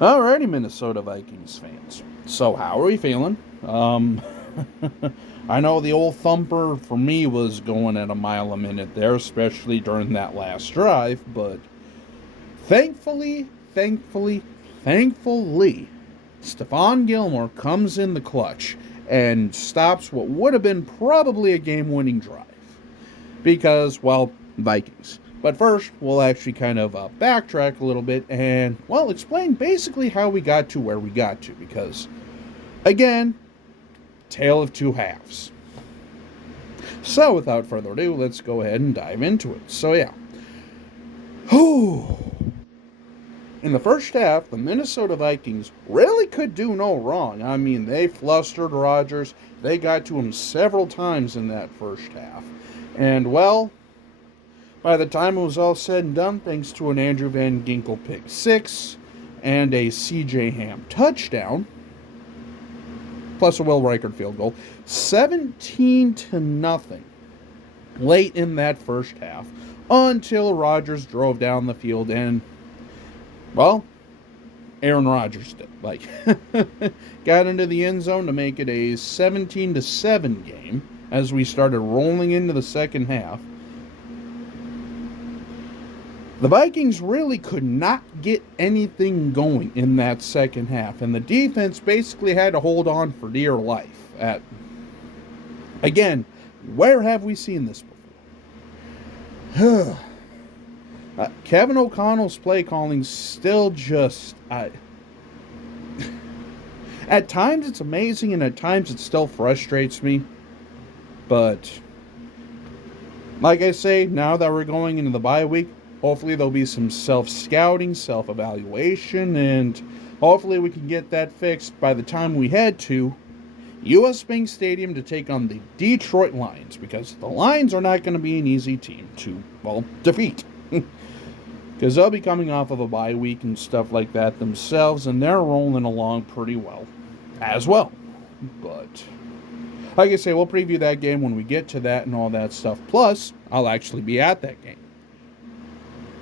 Alrighty, Minnesota Vikings fans. So, how are we feeling? I know the old thumper for me was going at a mile a minute there, especially during that last drive, but thankfully, thankfully, thankfully, Stephon Gilmore comes in the clutch and stops what would have been probably a game winning drive. Because, well, Vikings. But first, we'll actually kind of backtrack a little bit and, well, explain basically how we got to where we got to. Because, again, tale of two halves. So, without further ado, let's go ahead and dive into it. So, yeah. In the first half, the Minnesota Vikings really could do no wrong. I mean, they flustered Rodgers. They got to him several times in that first half. And, well, by the time it was all said and done, thanks to an Andrew Van Ginkel pick six and a C.J. Ham touchdown, plus a Will Reichard field goal, 17-0 late in that first half until Rodgers drove down the field and, well, Aaron Rodgers did. Got into the end zone to make it a 17-7 game as we started rolling into the second half. The Vikings really could not get anything going in that second half, and the defense basically had to hold on for dear life. Again, where have we seen this before? Kevin O'Connell's play calling still just... at times it's amazing, and at times it still frustrates me. But, like I say, now that we're going into the bye week, hopefully there'll be some self-scouting, self-evaluation, and hopefully we can get that fixed by the time we head to U.S. Bank Stadium to take on the Detroit Lions, because the Lions are not going to be an easy team to, well, defeat. Because they'll be coming off of a bye week and stuff like that themselves, and they're rolling along pretty well as well. But, like I say, we'll preview that game when we get to that and all that stuff. Plus, I'll actually be at that game.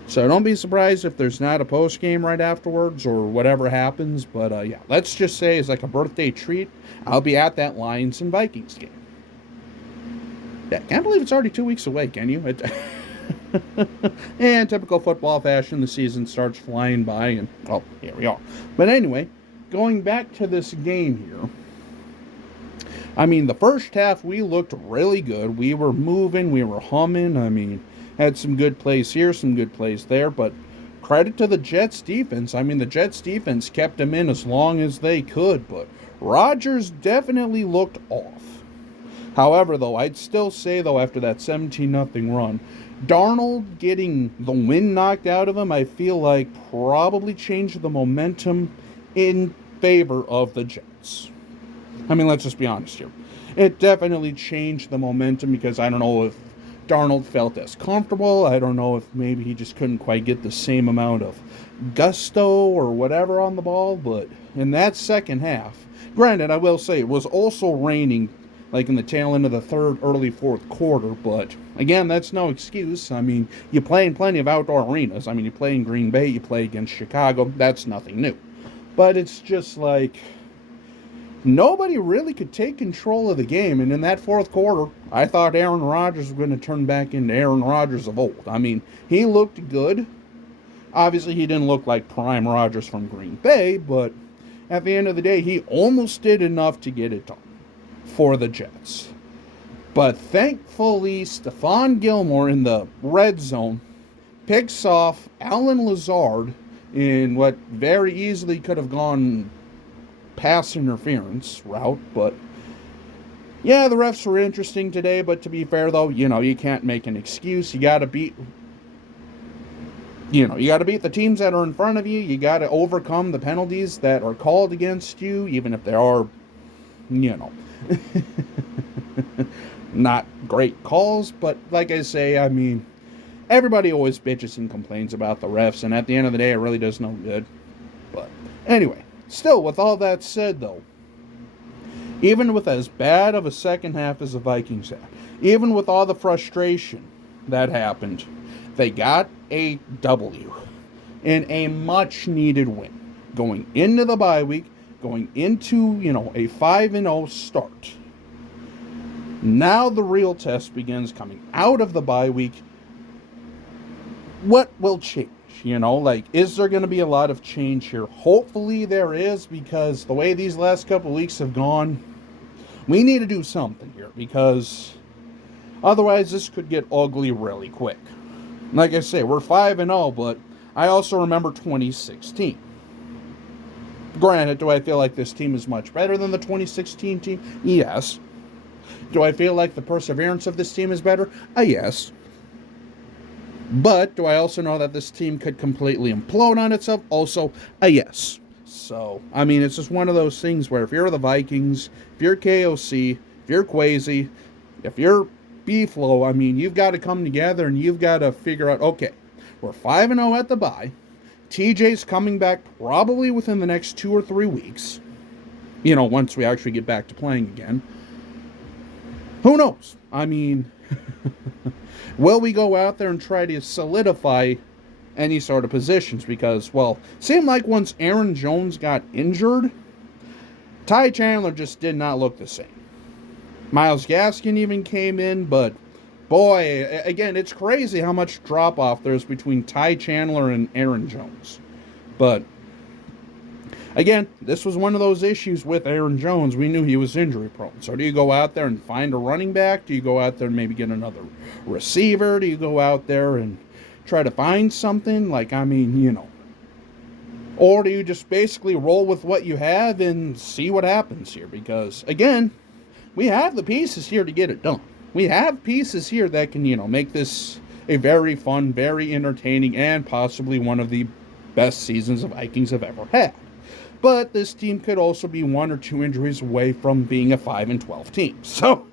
So don't be surprised if there's not a post game right afterwards or whatever happens. But yeah, let's just say it's like a birthday treat. I'll be at that Lions and Vikings game. Yeah, can't believe it's already 2 weeks away, can you? And typical football fashion, the season starts flying by, and well, here we are. But anyway, going back to this game here. I mean, the first half we looked really good. We were moving, we were humming. I mean, had some good plays here, some good plays there, but credit to the Jets defense. I mean, the Jets defense kept them in as long as they could, but Rodgers definitely looked off. However, though, I'd still say, though, after that 17-0 run, Darnold getting the wind knocked out of him, I feel like probably changed the momentum in favor of the Jets. I mean, let's just be honest here. It definitely changed the momentum because I don't know if Darnold felt as comfortable. I don't know if maybe he just couldn't quite get the same amount of gusto or whatever on the ball. But in that second half, granted, I will say it was also raining like in the tail end of the third, early fourth quarter. But again, that's no excuse. I mean, you play in plenty of outdoor arenas. I mean, you play in Green Bay, you play against Chicago. That's nothing new. But it's just like nobody really could take control of the game. And in that fourth quarter, I thought Aaron Rodgers was going to turn back into Aaron Rodgers of old. I mean, he looked good. Obviously, he didn't look like prime Rodgers from Green Bay, but at the end of the day, he almost did enough to get it done for the Jets. But thankfully, Stephon Gilmore in the red zone picks off Allen Lazard in what very easily could have gone pass interference route. But yeah, the refs were interesting today, but to be fair though, you can't make an excuse. You got to beat the teams that are in front of you. You got to overcome the penalties that are called against you, even if they are not great calls. But like I say, I mean, everybody always bitches and complains about the refs, and at the end of the day, it really does no good. But anyway, still, with all that said, though, even with as bad of a second half as the Vikings had, even with all the frustration that happened, they got a W in a much-needed win. going into the bye week, going into, a 5-0 start. Now the real test begins coming out of the bye week. What will change? Is there going to be a lot of change here? Hopefully there is, because the way these last couple weeks have gone, we need to do something here, because otherwise this could get ugly really quick. Like I say, we're 5-0, but I also remember 2016. Granted, do I feel like this team is much better than the 2016 team? Yes. Do I feel like the perseverance of this team is better? Yes. But do I also know that this team could completely implode on itself? Also, yes. So, it's just one of those things where if you're the Vikings, if you're KOC, if you're Quasi, if you're B-Flow, you've got to come together and you've got to figure out, okay, we're 5-0 at the bye. TJ's coming back probably within the next 2 or 3 weeks. Once we actually get back to playing again. Who knows? Will we go out there and try to solidify any sort of positions? Because, seemed like once Aaron Jones got injured, Ty Chandler just did not look the same. Myles Gaskin even came in, but boy, again, it's crazy how much drop-off there's between Ty Chandler and Aaron Jones. But again, this was one of those issues with Aaron Jones. We knew he was injury prone. So do you go out there and find a running back? Do you go out there and maybe get another receiver? Do you go out there and try to find something? Or do you just basically roll with what you have and see what happens here? Because, again, we have the pieces here to get it done. We have pieces here that can, make this a very fun, very entertaining, and possibly one of the best seasons the Vikings have ever had. But this team could also be 1 or 2 injuries away from being a 5-12 team. So,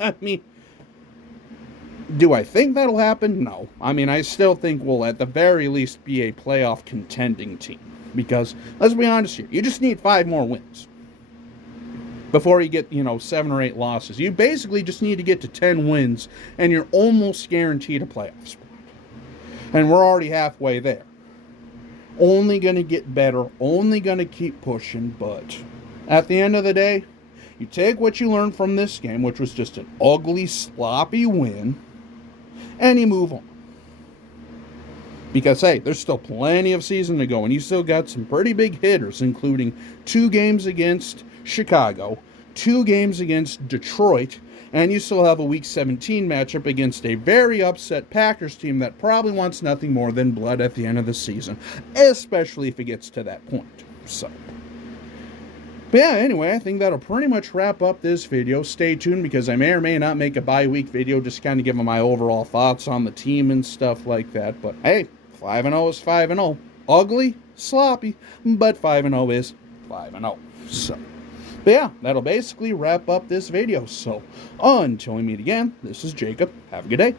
do I think that'll happen? No. I still think we'll at the very least be a playoff contending team. Because, let's be honest here, you just need 5 more wins before you get, 7 or 8 losses. You basically just need to get to 10 wins, and you're almost guaranteed a playoff spot. And we're already halfway there. Only going to get better, only going to keep pushing, but at the end of the day, you take what you learned from this game, which was just an ugly, sloppy win, and you move on. Because, hey, there's still plenty of season to go, and you still got some pretty big hitters, including 2 games against Chicago, 2 games against Detroit, and you still have a Week 17 matchup against a very upset Packers team that probably wants nothing more than blood at the end of the season, especially if it gets to that point. So, but yeah, anyway, I think that'll pretty much wrap up this video. Stay tuned because I may or may not make a bye-week video, just kind of giving my overall thoughts on the team and stuff like that. But hey, 5-0 is 5-0. Ugly, sloppy, but 5-0 is 5-0. So, but yeah, that'll basically wrap up this video. So, until we meet again, this is Jacob. Have a good day.